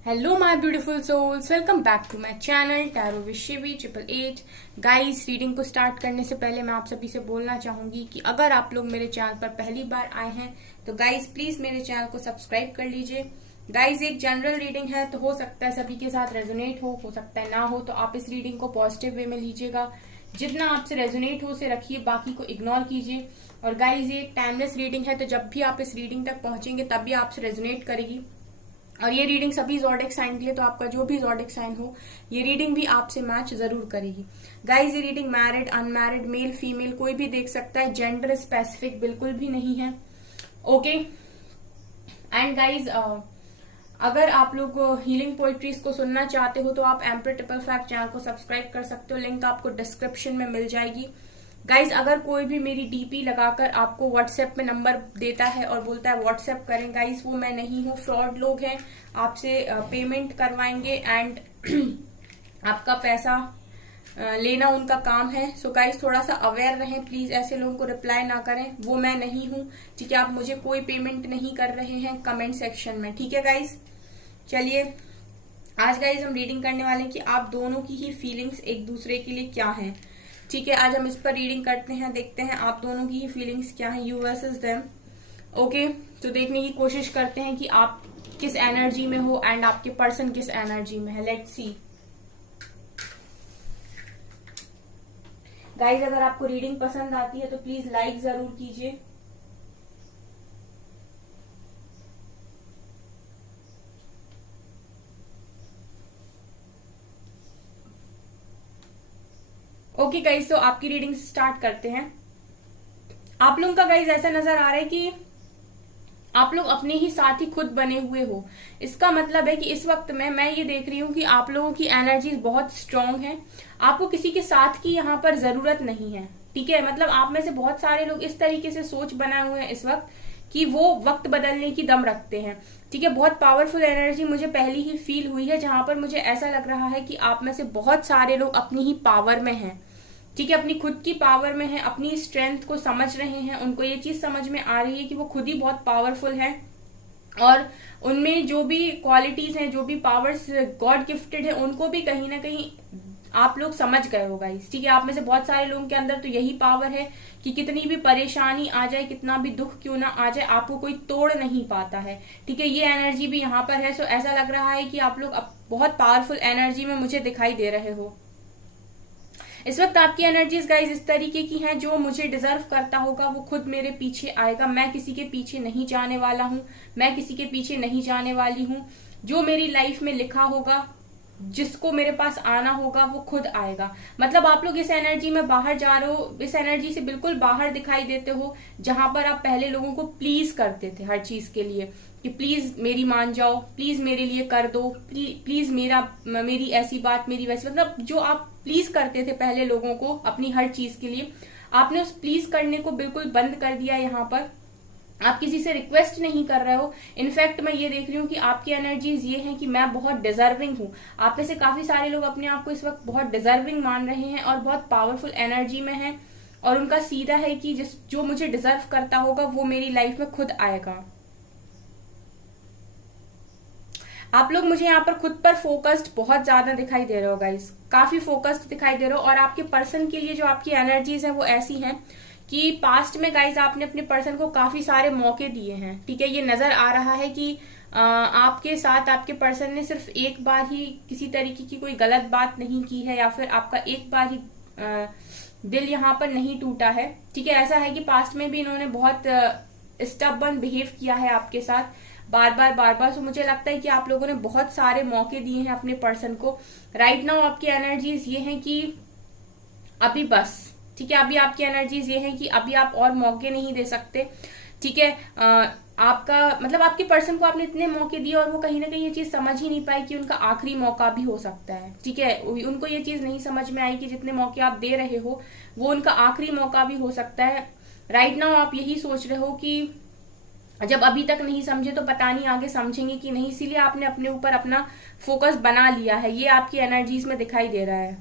Hello my beautiful souls, welcome back to my channel tarot with Shivi 888। Guys, reading को start करने से पहले मैं आप सभी से बोलना चाहूंगी कि अगर आप लोग मेरे चैनल पर पहली बार आए हैं तो गाइस प्लीज मेरे चैनल को सब्सक्राइब कर लीजिए। गाइस, एक जनरल रीडिंग है तो हो सकता है सभी के साथ रेजोनेट हो सकता है ना हो, तो आप इस रीडिंग को पॉजिटिव वे में लीजिएगा। जितना आपसे रेजोनेट हो उसे रखिए, बाकी को इग्नोर कीजिए। और गाइस, ये एक टाइमलेस रीडिंग है, तो जब भी आप इस रीडिंग तक पहुंचेंगे तभी आपसे रेजोनेट करेगी। और ये रीडिंग सभी ज़ोडिएक साइन के लिए, तो आपका जो भी ज़ोडिएक साइन हो ये रीडिंग भी आपसे मैच जरूर करेगी। गाइज, ये reading married unmarried male female कोई भी देख सकता है, जेंडर स्पेसिफिक बिल्कुल भी नहीं है। ओके एंड गाइज, अगर आप लोग हीलिंग पोइट्रीज को सुनना चाहते हो तो आप एम्पर ट्रिपल फैक्ट चैनल को सब्सक्राइब कर सकते हो, लिंक आपको डिस्क्रिप्शन में मिल जाएगी। गाइज, अगर कोई भी मेरी डीपी लगाकर आपको व्हाट्सएप पे नंबर देता है और बोलता है व्हाट्सएप करें, गाइज वो मैं नहीं हूँ, फ्रॉड लोग हैं, आपसे पेमेंट करवाएंगे एंड आपका पैसा लेना उनका काम है। सो गाइज, थोड़ा सा अवेयर रहें प्लीज, ऐसे लोगों को रिप्लाई ना करें, वो मैं नहीं हूँ। ठीक है, आप मुझे कोई पेमेंट नहीं कर रहे हैं कमेंट सेक्शन में। ठीक है गाइज, चलिए आज गाइज हम रीडिंग करने वाले हैं कि आप दोनों की ही फीलिंग्स एक दूसरे के लिए क्या हैं। ठीक है, आज हम इस पर रीडिंग करते हैं, देखते हैं आप दोनों की ही फीलिंग्स क्या हैं, यू वर्सेस देम। ओके, तो देखने की कोशिश करते हैं कि आप किस एनर्जी में हो एंड आपके पर्सन किस एनर्जी में है। लेट्स सी गाइज, अगर आपको रीडिंग पसंद आती है तो प्लीज लाइक जरूर कीजिए। ओके गाइज, तो आपकी रीडिंग स्टार्ट करते हैं। आप लोगों का गाइज ऐसा नजर आ रहा है कि आप लोग अपने ही साथ ही खुद बने हुए हो। इसका मतलब है कि इस वक्त में मैं ये देख रही हूँ कि आप लोगों की एनर्जीज बहुत स्ट्रांग है, आपको किसी के साथ की यहाँ पर जरूरत नहीं है। ठीक है, मतलब आप में से बहुत सारे लोग इस तरीके से सोच बनाए हुए हैं इस वक्त कि वो वक्त बदलने की दम रखते हैं। ठीक है, बहुत पावरफुल एनर्जी मुझे पहली ही फील हुई है, जहां पर मुझे ऐसा लग रहा है कि आप में से बहुत सारे लोग अपनी ही पावर में हैं। ठीक है, अपनी खुद की पावर में है, अपनी स्ट्रेंथ को समझ रहे हैं, उनको ये चीज समझ में आ रही है कि वो खुद ही बहुत पावरफुल है और उनमें जो भी क्वालिटीज हैं, जो भी पावर्स गॉड गिफ्टेड है, उनको भी कहीं ना कहीं आप लोग समझ गए हो गाइस। ठीक है, आप में से बहुत सारे लोगों के अंदर तो यही पावर है कि कितनी भी परेशानी आ जाए, कितना भी दुख क्यों ना आ जाए, आपको कोई तोड़ नहीं पाता है। ठीक है, ये एनर्जी भी यहाँ पर है। सो ऐसा लग रहा है कि आप लोग बहुत पावरफुल एनर्जी में मुझे दिखाई दे रहे हो। इस वक्त आपकी एनर्जीज गाइज इस तरीके की हैं, जो मुझे डिजर्व करता होगा वो खुद मेरे पीछे आएगा। मैं किसी के पीछे नहीं जाने वाला हूं, मैं किसी के पीछे नहीं जाने वाली हूं। जो मेरी लाइफ में लिखा होगा, जिसको मेरे पास आना होगा वो खुद आएगा। मतलब आप लोग इस एनर्जी में बाहर जा रहे हो, इस एनर्जी से बिल्कुल बाहर दिखाई देते हो, जहां पर आप पहले लोगों को प्लीज करते थे हर चीज के लिए कि प्लीज मेरी मान जाओ, प्लीज मेरे लिए कर दो, प्लीज मेरी ऐसी बात, मेरी वैसी, मतलब जो आप प्लीज करते थे पहले लोगों को अपनी हर चीज के लिए, आपने उस प्लीज करने को बिल्कुल बंद कर दिया। यहाँ पर आप किसी से रिक्वेस्ट नहीं कर रहे हो। इनफैक्ट मैं ये देख रही हूँ कि आपकी एनर्जीज ये हैं कि मैं बहुत डिजर्विंग हूँ। आप में से काफी सारे लोग अपने आप को इस वक्त बहुत डिजर्विंग मान रहे हैं और बहुत पावरफुल एनर्जी में हैं, और उनका सीधा है कि जो मुझे डिजर्व करता होगा वो मेरी लाइफ में खुद आएगा। आप लोग मुझे यहाँ पर खुद पर फोकस्ड बहुत ज्यादा दिखाई दे रहे हो गाइस, काफी फोकस्ड दिखाई दे रहे हो। और आपके पर्सन के लिए जो आपकी एनर्जीज है वो ऐसी हैं कि पास्ट में गाइज आपने अपने पर्सन को काफी सारे मौके दिए हैं। ठीक है, ये नजर आ रहा है कि आपके साथ आपके पर्सन ने सिर्फ एक बार ही किसी तरीके की कोई गलत बात नहीं की है, या फिर आपका एक बार ही दिल यहाँ पर नहीं टूटा है। ठीक है, ऐसा है कि पास्ट में भी इन्होंने बहुत स्टबर्न बिहेव किया है आपके साथ, बार बार। सो मुझे लगता है कि आप लोगों ने बहुत सारे मौके दिए हैं अपने पर्सन को। राइट नाउ आपकी एनर्जीज ये हैं कि अभी बस। ठीक है, अभी आपकी एनर्जीज ये है कि अभी आप और मौके नहीं दे सकते। ठीक है, आपका मतलब आपके पर्सन को आपने इतने मौके दिए और वो कहीं ना कहीं ये चीज समझ ही नहीं पाई कि उनका आखिरी मौका भी हो सकता है। ठीक है, उनको ये चीज नहीं समझ में आई कि जितने मौके आप दे रहे हो वो उनका आखिरी मौका भी हो सकता है। राइट नाउ आप यही सोच रहे हो कि जब अभी तक नहीं समझे तो पता नहीं आगे समझेंगे कि नहीं, इसीलिए आपने अपने ऊपर अपना फोकस बना लिया है। ये आपकी एनर्जीज में दिखाई दे रहा है।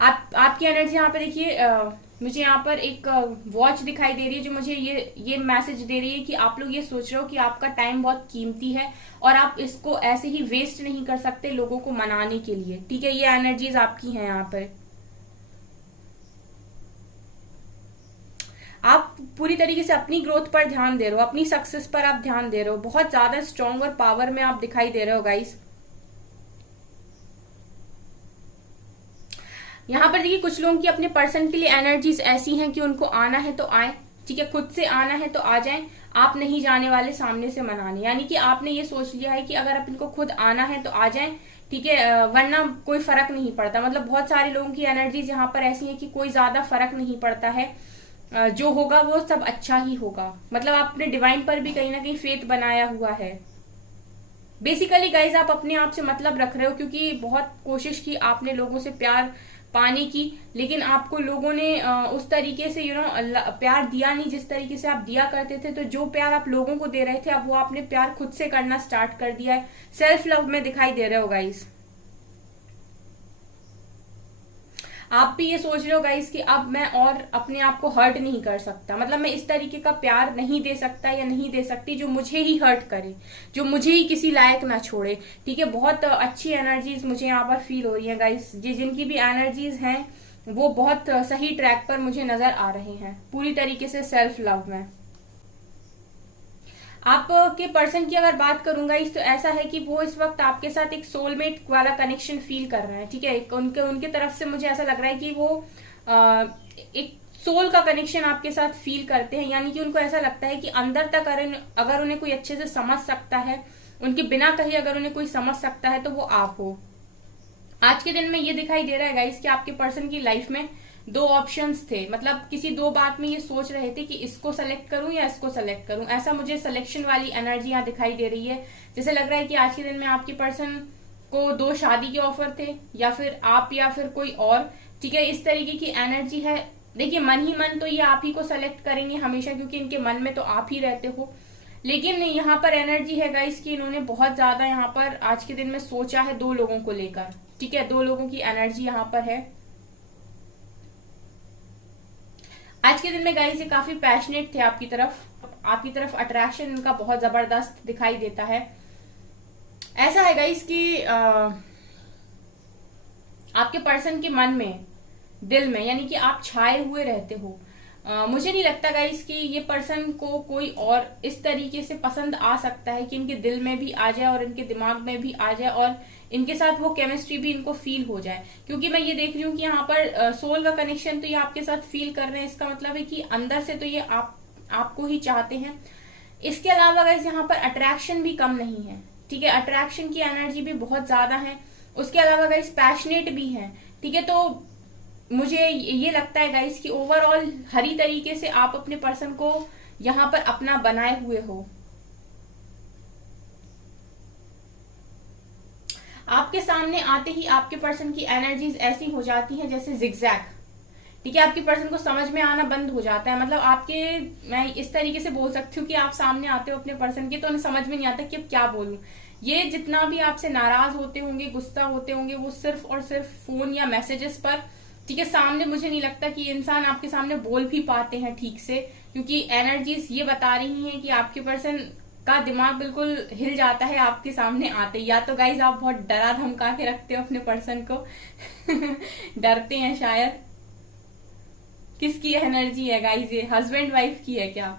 आपकी एनर्जी यहाँ पे देखिए, मुझे यहाँ पर एक वॉच दिखाई दे रही है जो मुझे ये मैसेज दे रही है कि आप लोग ये सोच रहे हो कि आपका टाइम बहुत कीमती है और आप इसको ऐसे ही वेस्ट नहीं कर सकते लोगों को मनाने के लिए। ठीक है, ये एनर्जीज आपकी हैं यहाँ पर। आप पूरी तरीके से अपनी ग्रोथ पर ध्यान दे रहे हो, अपनी सक्सेस पर आप ध्यान दे रहे हो, बहुत ज्यादा स्ट्रांग और पावर में आप दिखाई दे रहे हो गाइस। यहाँ पर देखिए कुछ लोगों की अपने पर्सन के लिए एनर्जीज ऐसी हैं कि उनको आना है तो आए, ठीक है, खुद से आना है तो आ जाएं, आप नहीं जाने वाले सामने से मनाने। यानी कि आपने ये सोच लिया है कि अगर आप इनको खुद आना है तो आ जाएं, ठीक है, वरना कोई फर्क नहीं पड़ता। मतलब बहुत सारे लोगों की एनर्जीज यहाँ पर ऐसी है कि कोई ज्यादा फर्क नहीं पड़ता है, जो होगा वो सब अच्छा ही होगा। मतलब आपने डिवाइन पर भी कहीं ना कहीं फेथ बनाया हुआ है। बेसिकली गाइज आप अपने आप से मतलब रख रहे हो, क्योंकि बहुत कोशिश की आपने लोगों से प्यार पाने की, लेकिन आपको लोगों ने उस तरीके से प्यार दिया नहीं जिस तरीके से आप दिया करते थे। तो जो प्यार आप लोगों को दे रहे थे, अब वो आपने प्यार खुद से करना स्टार्ट कर दिया है। सेल्फ लव में दिखाई दे रहे हो गाइज। आप भी ये सोच रहे हो गाइस कि अब मैं और अपने आप को हर्ट नहीं कर सकता, मतलब मैं इस तरीके का प्यार नहीं दे सकता या नहीं दे सकती जो मुझे ही हर्ट करे, जो मुझे ही किसी लायक ना छोड़े। ठीक है, बहुत अच्छी एनर्जीज मुझे यहाँ पर फील हो रही है गाइस। जिनकी भी एनर्जीज हैं वो बहुत सही ट्रैक पर मुझे नजर आ रहे हैं, पूरी तरीके से सेल्फ लव में। आपके पर्सन की अगर बात करूंगा इस, तो ऐसा है कि वो इस वक्त आपके साथ एक सोलमेट वाला कनेक्शन फील कर रहे हैं। ठीक है, उनके तरफ से मुझे ऐसा लग रहा है कि वो एक सोल का कनेक्शन आपके साथ फील करते हैं। यानी कि उनको ऐसा लगता है कि अंदर तक अगर उन्हें कोई अच्छे से समझ सकता है, उनके बिना कहे अगर उन्हें कोई समझ सकता है तो वो आप हो। आज के दिन में ये दिखाई दे रहा है गाइस कि आपके पर्सन की लाइफ में दो ऑप्शंस थे, मतलब किसी दो बात में ये सोच रहे थे कि इसको सेलेक्ट करूं या इसको सेलेक्ट करूं। ऐसा मुझे सिलेक्शन वाली एनर्जी यहाँ दिखाई दे रही है। जैसे लग रहा है कि आज के दिन में आपके पर्सन को दो शादी के ऑफर थे, या फिर आप या फिर कोई और। ठीक है, इस तरीके की एनर्जी है। देखिए मन ही मन तो ये आप ही को सेलेक्ट करेंगे हमेशा, क्योंकि इनके मन में तो आप ही रहते हो। लेकिन यहाँ पर एनर्जी है गाइस कि इन्होंने बहुत ज्यादा यहाँ पर आज के दिन में सोचा है दो लोगों को लेकर। ठीक है, दो लोगों की एनर्जी यहाँ पर है आज के दिन में गाइस। ये काफी पैशनेट थे आपकी तरफ अट्रैक्शन इनका बहुत जबरदस्त दिखाई देता है। ऐसा है गाइस कि आपके पर्सन के मन में, दिल में, यानी कि आप छाए हुए रहते हो। मुझे नहीं लगता गाइस कि ये पर्सन को कोई और इस तरीके से पसंद आ सकता है कि इनके दिल में भी आ जाए और इनके दिमाग में भी आ जाए और इनके साथ वो केमिस्ट्री भी इनको फील हो जाए। क्योंकि मैं ये देख रही हूँ कि यहाँ पर सोल का कनेक्शन तो ये आपके साथ फील कर रहे हैं। इसका मतलब है कि अंदर से तो ये आपको ही चाहते हैं। इसके अलावा गाइस यहाँ पर अट्रैक्शन भी कम नहीं है। ठीक है, अट्रैक्शन की एनर्जी भी बहुत ज्यादा है। उसके अलावा गाइस पैशनेट भी है। ठीक है, तो मुझे ये लगता है गाइस कि ओवरऑल हरी तरीके से आप अपने पर्सन को यहाँ पर अपना बनाए हुए हो। आपके सामने आते ही आपके पर्सन की एनर्जीज ऐसी हो जाती हैं जैसे जिगजैग। ठीक है, आपके पर्सन को समझ में आना बंद हो जाता है। मतलब मैं इस तरीके से बोल सकती हूँ कि आप सामने आते हो अपने पर्सन के, तो उन्हें समझ में नहीं आता कि अब क्या बोलूं। ये जितना भी आपसे नाराज होते होंगे, गुस्सा होते होंगे, वो सिर्फ और सिर्फ फोन या मैसेजेस पर। ठीक है, सामने मुझे नहीं लगता कि इंसान आपके सामने बोल भी पाते हैं ठीक से, क्योंकि एनर्जीज ये बता रही हैं कि आपके पर्सन का दिमाग बिल्कुल हिल जाता है आपके सामने आते। या तो गाइज आप बहुत डरा धमका के रखते हो अपने पर्सन को डरते हैं शायद। किसकी एनर्जी है गाइज? ये हस्बैंड वाइफ की है क्या?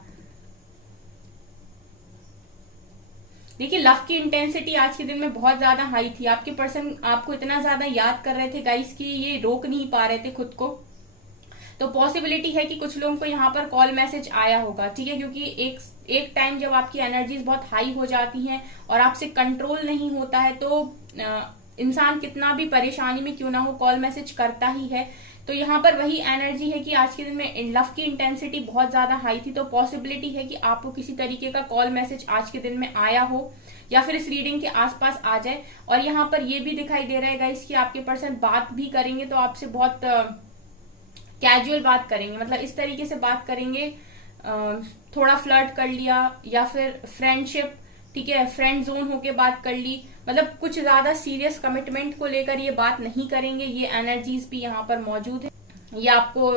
देखिए लव की इंटेंसिटी आज के दिन में बहुत ज्यादा हाई थी। आपके पर्सन आपको इतना ज्यादा याद कर रहे थे गाइस कि ये रोक नहीं पा रहे थे खुद को। तो पॉसिबिलिटी है कि कुछ लोगों को यहाँ पर कॉल मैसेज आया होगा। ठीक है, क्योंकि एक टाइम जब आपकी एनर्जीज बहुत हाई हो जाती हैं और आपसे कंट्रोल नहीं होता है, तो इंसान कितना भी परेशानी में क्यों ना हो कॉल मैसेज करता ही है। तो यहाँ पर वही एनर्जी है कि आज के दिन में लव की इंटेंसिटी बहुत ज्यादा हाई थी। तो पॉसिबिलिटी है कि आपको किसी तरीके का कॉल मैसेज आज के दिन में आया हो या फिर इस रीडिंग के आसपास आ जाए। और यहाँ पर ये भी दिखाई दे रहा है गाइस कि आपके पर्सन बात भी करेंगे तो आपसे बहुत कैजुअल बात करेंगे। मतलब इस तरीके से बात करेंगे, थोड़ा फ्लर्ट कर लिया या फिर फ्रेंडशिप, ठीक है, फ्रेंड जोन होके बात कर ली। मतलब कुछ ज्यादा सीरियस कमिटमेंट को लेकर ये बात नहीं करेंगे। ये एनर्जीज भी यहाँ पर मौजूद है। ये आपको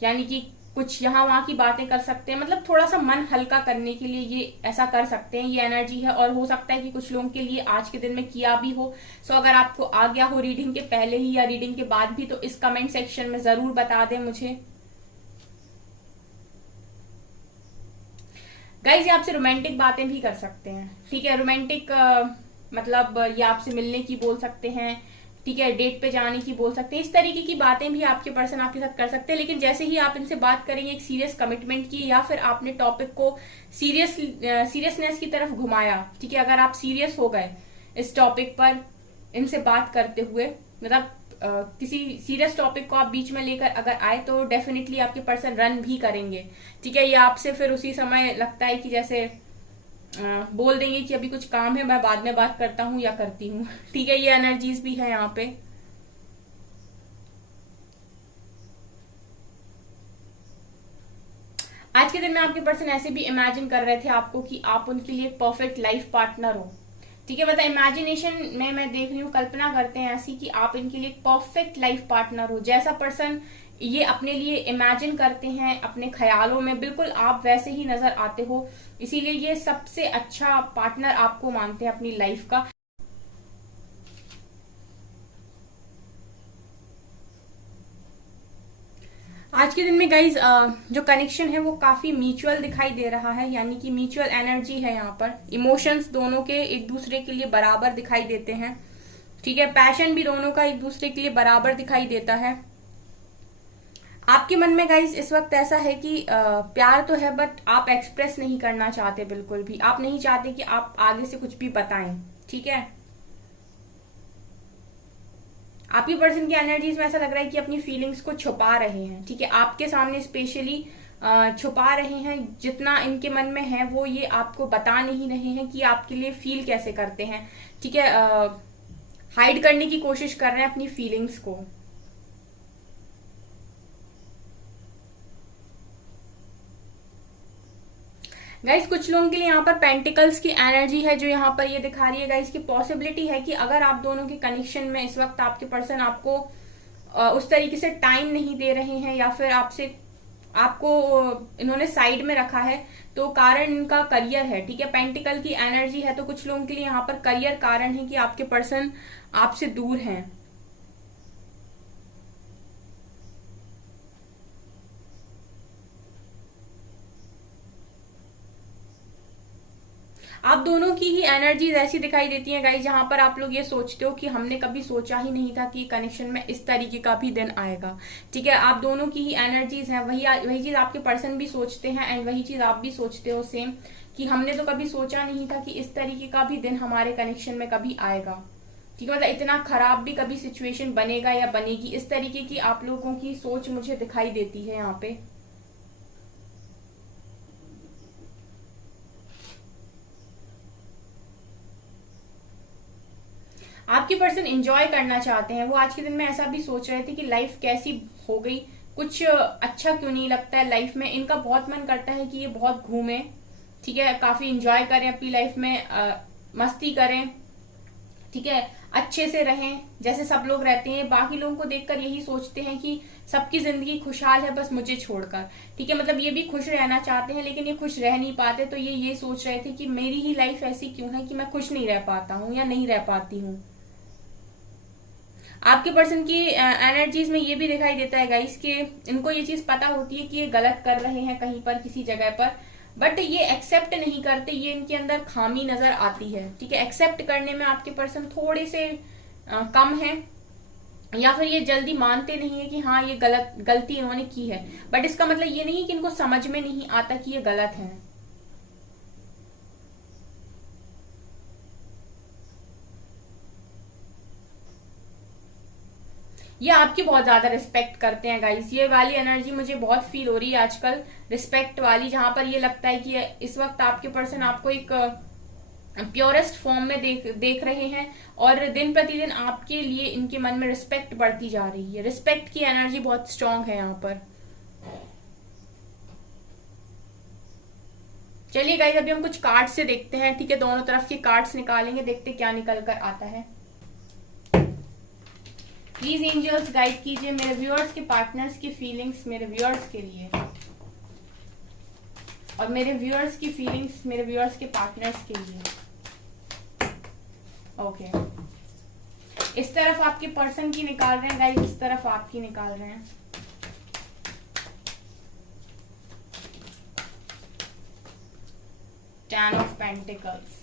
यानी कि कुछ यहाँ वहां की बातें कर सकते हैं, मतलब थोड़ा सा मन हल्का करने के लिए ये ऐसा कर सकते हैं, ये एनर्जी है। और हो सकता है कि कुछ लोगों के लिए आज के दिन में किया भी हो। सो अगर आपको आ गया हो रीडिंग के पहले ही या रीडिंग के बाद भी, तो इस कमेंट सेक्शन में जरूर बता दें मुझे। गाइज ये आपसे रोमांटिक बातें भी कर सकते हैं, ठीक है। रोमांटिक मतलब ये आपसे मिलने की बोल सकते हैं, ठीक है, डेट पे जाने की बोल सकते हैं। इस तरीके की बातें भी आपके पर्सन आपके साथ कर सकते हैं। लेकिन जैसे ही आप इनसे बात करेंगे एक सीरियस कमिटमेंट की, या फिर आपने टॉपिक को सीरियसनेस की तरफ घुमाया, ठीक है, अगर आप सीरियस हो गए इस टॉपिक पर इनसे बात करते हुए, मतलब किसी सीरियस टॉपिक को आप बीच में लेकर अगर आए, तो डेफिनेटली आपके पर्सन रन भी करेंगे, ठीक है। ये आपसे फिर उसी समय लगता है कि जैसे बोल देंगे कि अभी कुछ काम है, मैं बाद में बात करता हूँ या करती हूँ, ठीक है। ये एनर्जीज भी है यहाँ पे। आज के दिन में आपके पर्सन ऐसे भी इमेजिन कर रहे थे आपको कि आप उनके लिए परफेक्ट लाइफ पार्टनर हो, ठीक है। मतलब इमेजिनेशन में मैं देख रही हूँ, कल्पना करते हैं ऐसी कि आप इनके लिए परफेक्ट लाइफ पार्टनर हो। जैसा पर्सन ये अपने लिए इमेजिन करते हैं अपने ख्यालों में, बिल्कुल आप वैसे ही नजर आते हो। इसीलिए ये सबसे अच्छा पार्टनर आपको मानते हैं अपनी लाइफ का। आज के दिन में गाइज जो कनेक्शन है वो काफी म्यूचुअल दिखाई दे रहा है, यानी कि म्यूचुअल एनर्जी है यहाँ पर। इमोशंस दोनों के एक दूसरे के लिए बराबर दिखाई देते हैं, ठीक है। पैशन भी दोनों का एक दूसरे के लिए बराबर दिखाई देता है। आपके मन में गाइज इस वक्त ऐसा है कि प्यार तो है, बट आप एक्सप्रेस नहीं करना चाहते बिल्कुल भी। आप नहीं चाहते कि आप आगे से कुछ भी बताएं, ठीक है। आपकी पर्सन की एनर्जीज में ऐसा लग रहा है कि अपनी फीलिंग्स को छुपा रहे हैं, ठीक है। आपके सामने स्पेशली छुपा रहे हैं। जितना इनके मन में है वो ये आपको बता नहीं रहे हैं कि आपके लिए फील कैसे करते हैं, ठीक है। हाइड करने की कोशिश कर रहे हैं अपनी फीलिंग्स को। गाइस कुछ लोगों के लिए यहाँ पर पेंटिकल्स की एनर्जी है जो यहाँ पर ये दिखा रही है गाइस की पॉसिबिलिटी है कि अगर आप दोनों के कनेक्शन में इस वक्त आपके पर्सन आपको उस तरीके से टाइम नहीं दे रहे हैं, या फिर आपको इन्होंने साइड में रखा है, तो कारण इनका करियर है, ठीक है। पेंटिकल की एनर्जी है, तो कुछ लोगों के लिए यहाँ पर करियर कारण है कि आपके पर्सन आपसे दूर हैं। आप दोनों की ही एनर्जीज ऐसी दिखाई देती हैं गाइस, जहां पर आप लोग ये सोचते हो कि हमने कभी सोचा ही नहीं था कि कनेक्शन में इस तरीके का भी दिन आएगा, ठीक है। आप दोनों की ही एनर्जीज हैं, वही चीज आपके पर्सन भी सोचते हैं, एंड वही चीज आप भी सोचते हो सेम, कि हमने तो कभी सोचा नहीं था कि इस तरीके का भी दिन हमारे कनेक्शन में कभी आएगा, ठीक है। मतलब इतना खराब भी कभी सिचुएशन बनेगा या बनेगी, इस तरीके की आप लोगों की सोच मुझे दिखाई देती है यहाँ पे। आपके पर्सन एंजॉय करना चाहते हैं। वो आज के दिन में ऐसा भी सोच रहे थे कि लाइफ कैसी हो गई, कुछ अच्छा क्यों नहीं लगता है लाइफ में। इनका बहुत मन करता है कि ये बहुत घूमे, ठीक है, काफी एंजॉय करें अपनी लाइफ में, मस्ती करें, ठीक है, अच्छे से रहें जैसे सब लोग रहते हैं। बाकी लोगों को देखकर यही सोचते हैं कि सबकी जिंदगी खुशहाल है बस मुझे छोड़कर, ठीक है। मतलब ये भी खुश रहना चाहते हैं, लेकिन ये खुश रह नहीं पाते, तो ये सोच रहे थे कि मेरी ही लाइफ ऐसी क्यों है कि मैं खुश नहीं रह पाता हूँ या नहीं रह पाती हूँ। आपके पर्सन की एनर्जीज में ये भी दिखाई देता है गाइस कि इनको ये चीज पता होती है कि ये गलत कर रहे हैं कहीं पर किसी जगह पर, बट ये एक्सेप्ट नहीं करते। ये इनके अंदर खामी नजर आती है, ठीक है। एक्सेप्ट करने में आपके पर्सन थोड़े से कम है, या फिर ये जल्दी मानते नहीं है कि हाँ ये गलती इन्होंने की है, बट इसका मतलब ये नहीं कि इनको समझ में नहीं आता कि ये गलत है। ये आपकी बहुत ज्यादा रिस्पेक्ट करते हैं गाइस। ये वाली एनर्जी मुझे बहुत फील हो रही है आजकल, रिस्पेक्ट वाली, जहां पर ये लगता है कि इस वक्त आपके पर्सन आपको एक प्योरेस्ट फॉर्म में देख रहे हैं, और दिन प्रतिदिन आपके लिए इनके मन में रिस्पेक्ट बढ़ती जा रही है। रिस्पेक्ट की एनर्जी बहुत स्ट्रांग है यहाँ पर। चलिए गाइस अभी हम कुछ कार्ड्स से देखते हैं, ठीक है। दोनों तरफ के कार्ड्स निकालेंगे, देखते क्या निकल कर आता है। प्लीज एंजल्स गाइड कीजिए मेरे व्यूअर्स के पार्टनर्स की फीलिंग्स मेरे व्यूअर्स के लिए, और मेरे व्यूअर्स की फीलिंग्स मेरे व्यूअर्स के पार्टनर्स के लिए। ओके इस तरफ आपके पर्सन की निकाल रहे हैं गाइस, इस तरफ आपकी निकाल रहे हैं। Ten of pentacles,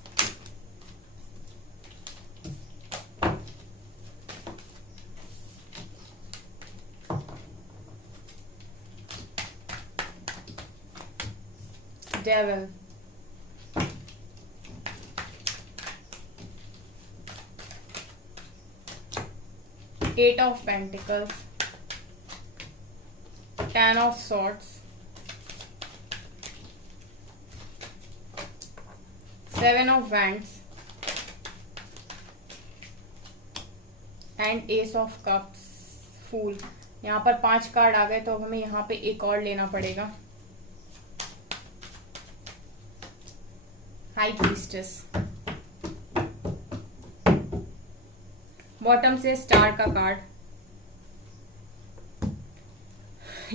devil, eight of pentacles, ten of swords, seven of wands and ace of cups, fool. यहाँ पर 5 कार्ड आ गए तो अब हमें यहाँ पे एक और लेना पड़ेगा। हाई प्रीस्टेस, बॉटम से स्टार का कार्ड।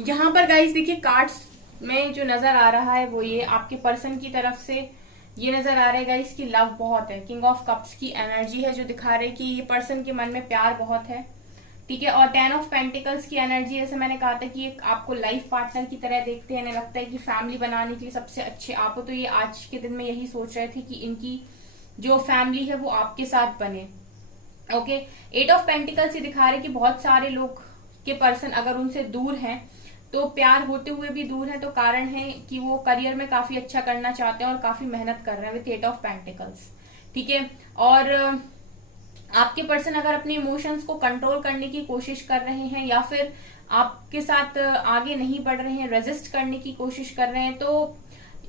यहां पर गाइस देखिए कार्ड्स में जो नजर आ रहा है वो ये आपके पर्सन की तरफ से ये नजर आ रहा है गाइस कि लव बहुत है। किंग ऑफ कप्स की एनर्जी है जो दिखा रहे कि ये पर्सन के मन में प्यार बहुत है, ठीक है। और 10 ऑफ पेंटिकल्स की एनर्जी, जैसे मैंने कहा था कि एक आपको लाइफ पार्टनर की तरह देखते हैं, इन्हें लगता है कि फैमिली बनाने के लिए सबसे अच्छे आप हो। तो ये आज के दिन में यही सोच रहे थे कि इनकी जो फैमिली है वो आपके साथ बने। ओके 8 ऑफ पेंटिकल्स ये दिखा रहे कि बहुत सारे लोग के पर्सन अगर उनसे दूर हैं तो प्यार होते हुए भी दूर है, तो कारण है कि वो करियर में काफी अच्छा करना चाहते हैं और काफी मेहनत कर रहे हैं विथ 8 ऑफ पेंटिकल्स, ठीक है। और आपके पर्सन अगर अपने इमोशंस को कंट्रोल करने की कोशिश कर रहे हैं या फिर आपके साथ आगे नहीं बढ़ रहे हैं, रेजिस्ट करने की कोशिश कर रहे हैं, तो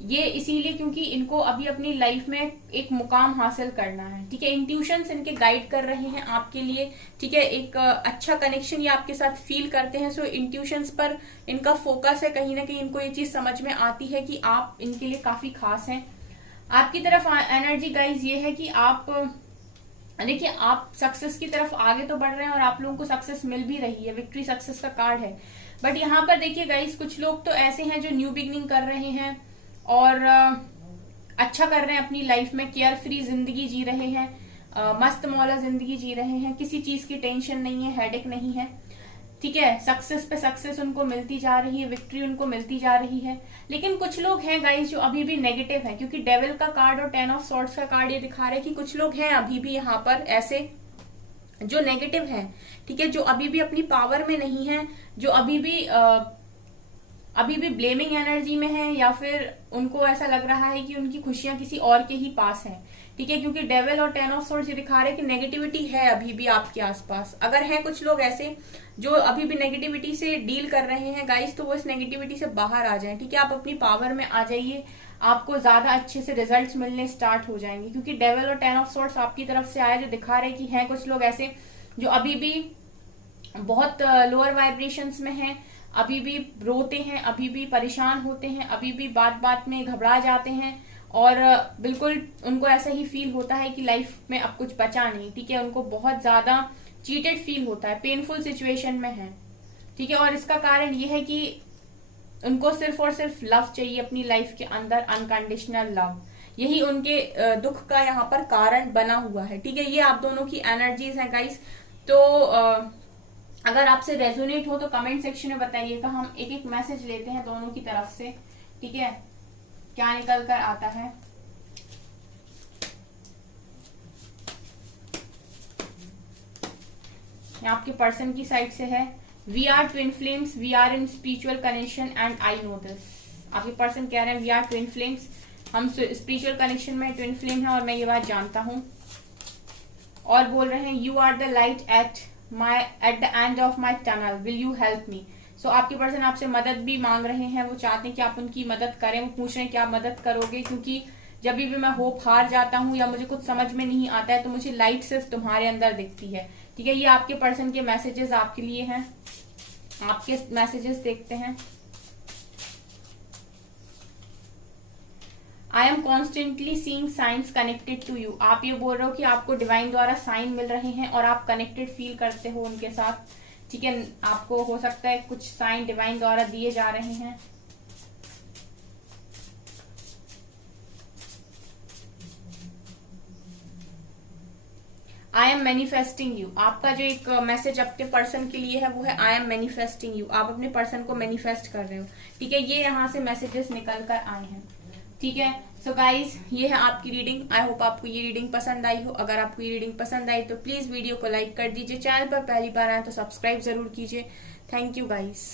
ये इसीलिए क्योंकि इनको अभी अपनी लाइफ में एक मुकाम हासिल करना है, ठीक है। इंट्यूशंस इनके गाइड कर रहे हैं आपके लिए, ठीक है। एक अच्छा कनेक्शन ये आपके साथ फील करते हैं, सो इंट्यूशंस पर इनका फोकस है। कहीं ना कहीं इनको ये चीज समझ में आती है कि आप इनके लिए काफी खास हैं। आपकी तरफ एनर्जी गाइज ये है कि आप देखिए आप सक्सेस की तरफ आगे तो बढ़ रहे हैं और आप लोगों को सक्सेस मिल भी रही है, विक्ट्री सक्सेस का कार्ड है। बट यहाँ पर देखिए गाइज कुछ लोग तो ऐसे हैं जो न्यू बिगनिंग कर रहे हैं और अच्छा कर रहे हैं अपनी लाइफ में, केयर फ्री जिंदगी जी रहे हैं, मस्त मौला जिंदगी जी रहे हैं, किसी चीज की टेंशन नहीं है, हेडेक नहीं है, ठीक है। सक्सेस पे सक्सेस उनको मिलती जा रही है, विक्ट्री उनको मिलती जा रही है। लेकिन कुछ लोग हैं गाइस जो अभी भी नेगेटिव हैं, क्योंकि डेविल का कार्ड और 10 ऑफ सॉर्ड्स का कार्ड ये दिखा रहे हैं कि कुछ लोग हैं अभी भी यहाँ पर ऐसे जो नेगेटिव हैं, ठीक है, जो अभी भी अपनी पावर में नहीं है, जो अभी भी ब्लेमिंग एनर्जी में है, या फिर उनको ऐसा लग रहा है कि उनकी खुशियां किसी और के ही पास हैं, ठीक है। क्योंकि डेविल और 10 ऑफ सॉर्ड्स ये दिखा रहे हैं कि नेगेटिविटी है अभी भी आपके आसपास। अगर है कुछ लोग ऐसे जो अभी भी नेगेटिविटी से डील कर रहे हैं गाइस, तो वो इस नेगेटिविटी से बाहर आ जाएं, ठीक है। आप अपनी पावर में आ जाइए, आपको ज्यादा अच्छे से रिजल्ट्स मिलने स्टार्ट हो जाएंगे। क्योंकि डेविल और 10 ऑफ सॉर्ड्स आपकी तरफ से आया जो दिखा रहे कि हैं कुछ लोग ऐसे जो अभी भी बहुत लोअर वाइब्रेशंस में हैं, अभी भी रोते हैं, अभी भी परेशान होते हैं, अभी भी बात बात में घबरा जाते हैं और बिल्कुल उनको ऐसा ही फील होता है कि लाइफ में अब कुछ बचा नहीं, ठीक है। उनको बहुत ज्यादा चीटेड फील होता है, पेनफुल सिचुएशन में है, ठीक है। और इसका कारण ये है कि उनको सिर्फ और सिर्फ लव चाहिए अपनी लाइफ के अंदर, अनकंडीशनल लव। यही उनके दुख का यहाँ पर कारण बना हुआ है, ठीक है। ये आप दोनों की एनर्जीज हैं गाइस। तो अगर आपसे रेजोनेट हो तो कमेंट सेक्शन में बताइएगा। हम एक एक मैसेज लेते हैं दोनों की तरफ से, ठीक है, क्या निकल कर आता है। आपके पर्सन की साइड से है, we are twin flames, we are in spiritual connection and I know this. आपके पर्सन कह रहे हैं वी आर ट्विन फ्लेम्स, हम स्पिरिचुअल कनेक्शन में ट्विन फ्लेम है और मैं ये बात जानता हूं। और बोल रहे हैं you are the light at the end of my tunnel, will you help me. So आपके पर्सन आपसे मदद भी मांग रहे हैं, वो चाहते हैं कि आप उनकी मदद करें। वो पूछ रहे हैं कि आप मदद करोगे, क्योंकि जब भी मैं होप हार जाता हूँ या मुझे कुछ समझ में नहीं आता है तो मुझे लाइट सिर्फ तुम्हारे अंदर दिखती है, ठीक है। ये आपके पर्सन के मैसेजेस आपके लिए हैं। आपके मैसेजेस देखते हैं। I am constantly seeing signs connected to you. आप ये बोल रहे हो कि आपको डिवाइन द्वारा साइन मिल रहे हैं और आप कनेक्टेड फील करते हो उनके साथ, ठीक है। आपको हो सकता है कुछ साइन डिवाइन द्वारा दिए जा रहे हैं। I M manifesting you. आपका जो एक मैसेज अपने पर्सन के लिए है वो है आई एम मैनिफेस्टिंग यू। आप अपने पर्सन को मैनिफेस्ट कर रहे हो, ठीक है। ये यहाँ से मैसेजेस निकल कर आए हैं, ठीक है। सो गाइज, ये है आपकी रीडिंग। आई होप आपको ये रीडिंग पसंद आई हो। अगर आपको ये रीडिंग पसंद आई तो प्लीज वीडियो को लाइक कर दीजिए। चैनल पर पहली बार आए तो सब्सक्राइब जरूर कीजिए। Thank you guys.